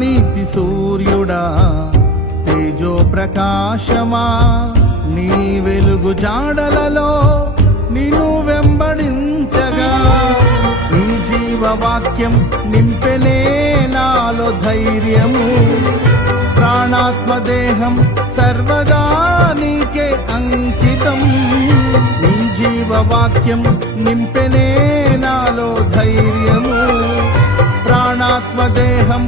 నీతి సూర్యుడా తేజో ప్రకాశమా నీ వెలుగు జాడలలో నిన్ను వెంబడించగా నీ జీవవాక్యం నింపెనే నాలో ధైర్యము ప్రాణాత్మదేహం సర్వదా నీకే అంకితం నీ జీవవాక్యం నింపెనే నాలో ధైర్యము ప్రాణాత్మదేహం